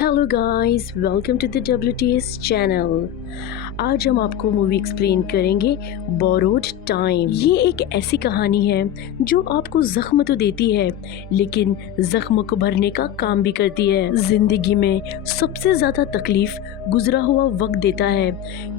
Hello guys, welcome to the WTS channel. आज हम आपको मूवी एक्सप्लेन करेंगे बोरोड टाइम। ये एक ऐसी कहानी है जो आपको जख्म तो देती है लेकिन जख्म को भरने का काम भी करती है। जिंदगी में सबसे ज्यादा तकलीफ गुजरा हुआ वक्त देता है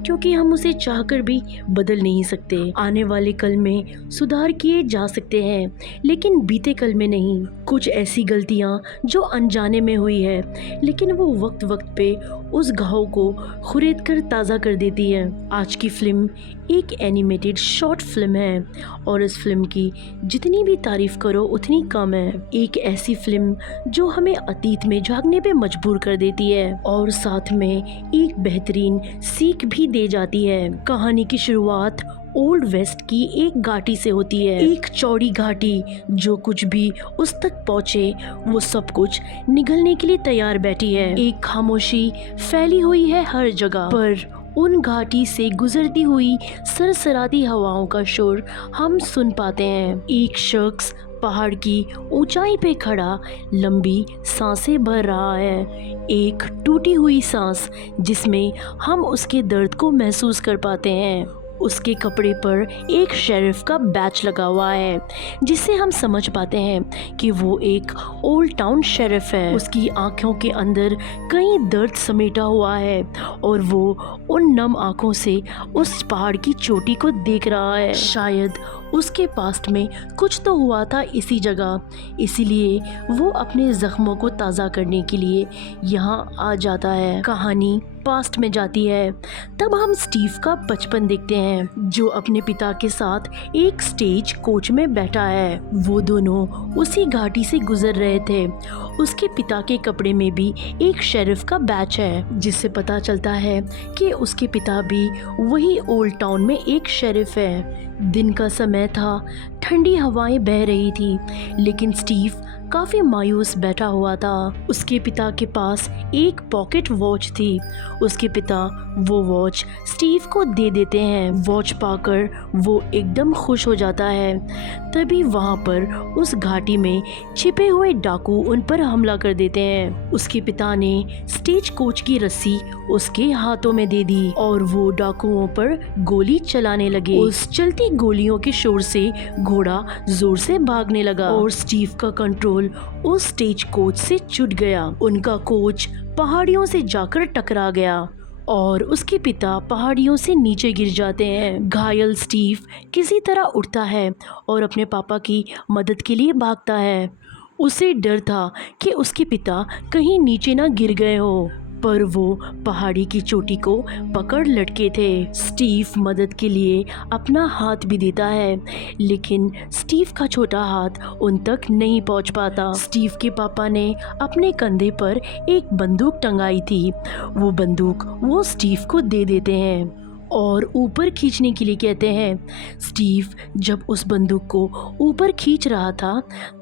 क्योंकि हम उसे चाहकर भी बदल नहीं सकते। आने वाले कल में सुधार किए जा सकते हैं लेकिन बीते कल में नहीं। कुछ ऐसी गलतियां जो अनजाने में हुई है लेकिन वो वक्त वक्त पे उस घाव को खुरेद कर ताज़ा कर देती है। आज की फिल्म एक एनिमेटेड शॉर्ट फिल्म है और इस फिल्म की जितनी भी तारीफ करो उतनी कम है। एक ऐसी फिल्म जो हमें अतीत में झांकने पे मजबूर कर देती है और साथ में एक बेहतरीन सीख भी दे जाती है। कहानी की शुरुआत ओल्ड वेस्ट की एक घाटी से होती है। एक चौड़ी घाटी जो कुछ भी उस तक पहुँचे वो सब कुछ निगलने के लिए तैयार बैठी है। एक खामोशी फैली हुई है हर जगह, पर उन घाटी से गुजरती हुई सरसराती हवाओं का शोर हम सुन पाते हैं। एक शख्स पहाड़ की ऊंचाई पे खड़ा लंबी सांसें भर रहा है, एक टूटी हुई सांस जिसमें हम उसके दर्द को महसूस कर पाते हैं। उसके कपड़े पर एक शेरिफ का बैच लगा हुआ है जिससे हम समझ पाते हैं कि वो एक ओल्ड टाउन शेरिफ है। उसकी आंखों के अंदर कई दर्द समेटा हुआ है और वो उन नम आंखों से उस पहाड़ की चोटी को देख रहा है। शायद उसके पास्ट में कुछ तो हुआ था इसी जगह, इसीलिए वो अपने जख्मों को ताज़ा करने के लिए यहाँ आ जाता है। कहानी पास्ट में जाती है, तब हम स्टीव का बचपन देखते हैं जो अपने पिता के साथ एक स्टेज कोच में बैठा है। वो दोनों उसी घाटी से गुजर रहे थे। उसके पिता के कपड़े में भी एक शेरिफ का बैच है जिससे पता चलता है कि उसके पिता भी वही ओल्ड टाउन में एक शेरिफ है। दिन का समय था, ठंडी हवाएं बह रही थी लेकिन स्टीव काफ़ी मायूस बैठा हुआ था। उसके पिता के पास एक पॉकेट वॉच थी। उसके पिता वो वॉच स्टीव को दे देते हैं। वॉच पाकर वो एकदम खुश हो जाता है। तभी वहाँ पर उस घाटी में छिपे हुए डाकू उन पर हमला कर देते हैं। उसके पिता ने स्टेज कोच की रस्सी उसके हाथों में दे दी और वो डाकुओं पर गोली चलाने लगे। उस चलती गोलियों के शोर से घोड़ा जोर से भागने लगा और स्टीव का कंट्रोल उस स्टेज कोच से छूट गया। उनका कोच पहाड़ियों से जाकर टकरा गया और उसके पिता पहाड़ियों से नीचे गिर जाते हैं। घायल स्टीव किसी तरह उठता है और अपने पापा की मदद के लिए भागता है। उसे डर था कि उसके पिता कहीं नीचे ना गिर गए हो, पर वो पहाड़ी की चोटी को पकड़ लटके थे। स्टीव मदद के लिए अपना हाथ भी देता है लेकिन स्टीव का छोटा हाथ उन तक नहीं पहुंच पाता। स्टीव के पापा ने अपने कंधे पर एक बंदूक टंगाई थी। वो बंदूक वो स्टीव को दे देते हैं और ऊपर खींचने के लिए कहते हैं। स्टीव जब उस बंदूक को ऊपर खींच रहा था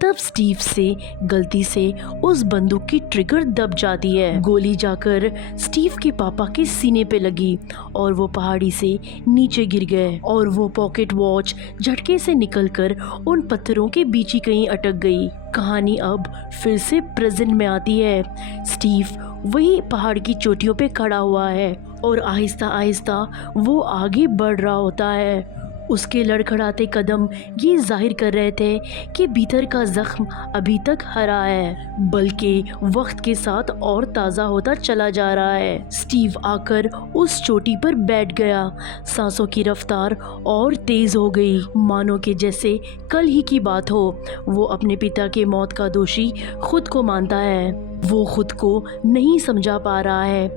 तब स्टीव से गलती से उस बंदूक की ट्रिगर दब जाती है। गोली जाकर स्टीव के पापा के सीने पे लगी और वो पहाड़ी से नीचे गिर गए और वो पॉकेट वॉच झटके से निकलकर उन पत्थरों के बीच ही कहीं अटक गई। कहानी अब फिर से प्रेजेंट में आती है। स्टीव वही पहाड़ की चोटियों पे खड़ा हुआ है और आहिस्ता आहिस्ता वो आगे बढ़ रहा होता है। उसके लड़खड़ाते कदम ये जाहिर कर रहे थे कि भीतर का जख्म अभी तक हरा है बल्कि वक्त के साथ और ताज़ा होता चला जा रहा है। स्टीव आकर उस चोटी पर बैठ गया। सांसों की रफ्तार और तेज हो गई, मानो कि जैसे कल ही की बात हो। वो अपने पिता के मौत का दोषी खुद को मानता है। वो खुद को नहीं समझा पा रहा है।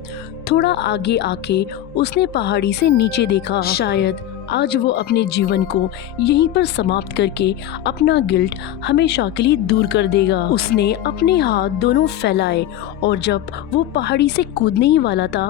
थोड़ा आगे आके उसने पहाड़ी से नीचे देखा। शायद आज वो अपने जीवन को यहीं पर समाप्त करके अपना गिल्ट हमेशा के लिए दूर कर देगा। उसने अपने हाथ दोनों फैलाए और जब वो पहाड़ी से कूदने ही वाला था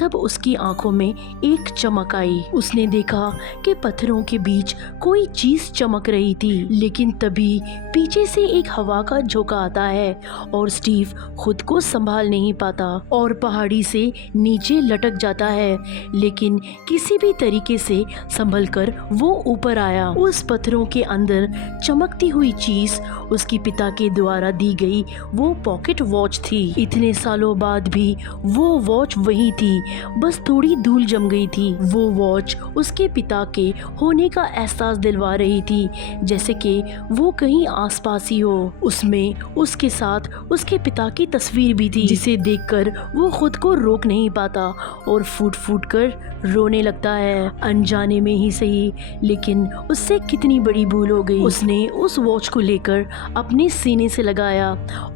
तब उसकी आंखों में एक चमक आई। उसने देखा कि पत्थरों के बीच कोई चीज चमक रही थी लेकिन तभी पीछे से एक हवा का झोंका आता है और स्टीव खुद को संभाल नहीं पाता और पहाड़ी से नीचे लटक जाता है लेकिन किसी भी तरीके से संभल कर वो ऊपर आया। उस पत्थरों के अंदर चमकती हुई चीज उसके पिता के द्वारा दी गई वो पॉकेट वॉच थी। इतने सालों बाद भी वो वॉच वही थी, बस थोड़ी धूल जम गई थी। वो वॉच उसके पिता के होने का एहसास दिलवा रही थी, जैसे कि वो कहीं आसपास ही हो। उसमें उसके साथ उसके पिता की तस्वीर भी थी, जिसे देखकर वो खुद को रोक नहीं पाता और फूट फूट कर रोने लगता है। अनजाने में ही सही, लेकिन उससे कितनी बड़ी भूल हो गई। उसने उस वॉच को लेकर अपने सीने से लगाया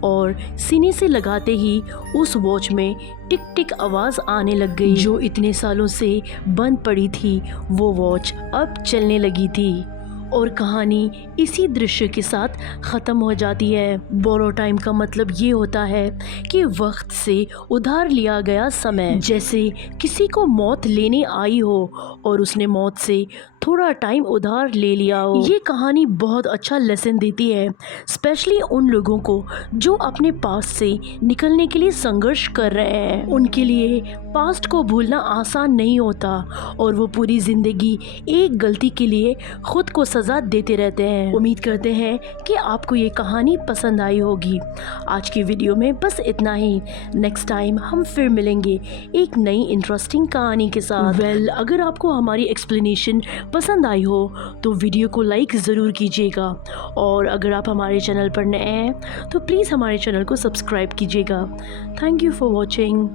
और सीने से लगाते ही उस वॉच में टिक टिक आवाज आने लग गई। जो इतने सालों से बंद पड़ी थी वो वॉच अब चलने लगी थी और कहानी इसी दृश्य के साथ ख़त्म हो जाती है। बोरो टाइम का मतलब ये होता है कि वक्त से उधार लिया गया समय, जैसे किसी को मौत लेने आई हो और उसने मौत से थोड़ा टाइम उधार ले लिया हो। ये कहानी बहुत अच्छा लेसन देती है, स्पेशली उन लोगों को जो अपने पास्ट से निकलने के लिए संघर्ष कर रहे हैं। उनके लिए पास्ट को भूलना आसान नहीं होता और वो पूरी जिंदगी एक गलती के लिए खुद को सजा देते रहते हैं। उम्मीद करते हैं कि आपको ये कहानी पसंद आई होगी। आज की वीडियो में बस इतना ही। नेक्स्ट टाइम हम फिर मिलेंगे एक नई इंटरेस्टिंग कहानी के साथ। अगर आपको हमारी एक्सप्लेनेशन पसंद आई हो तो वीडियो को लाइक ज़रूर कीजिएगा और अगर आप हमारे चैनल पर नए हैं तो प्लीज़ हमारे चैनल को सब्सक्राइब कीजिएगा। Thank you for watching.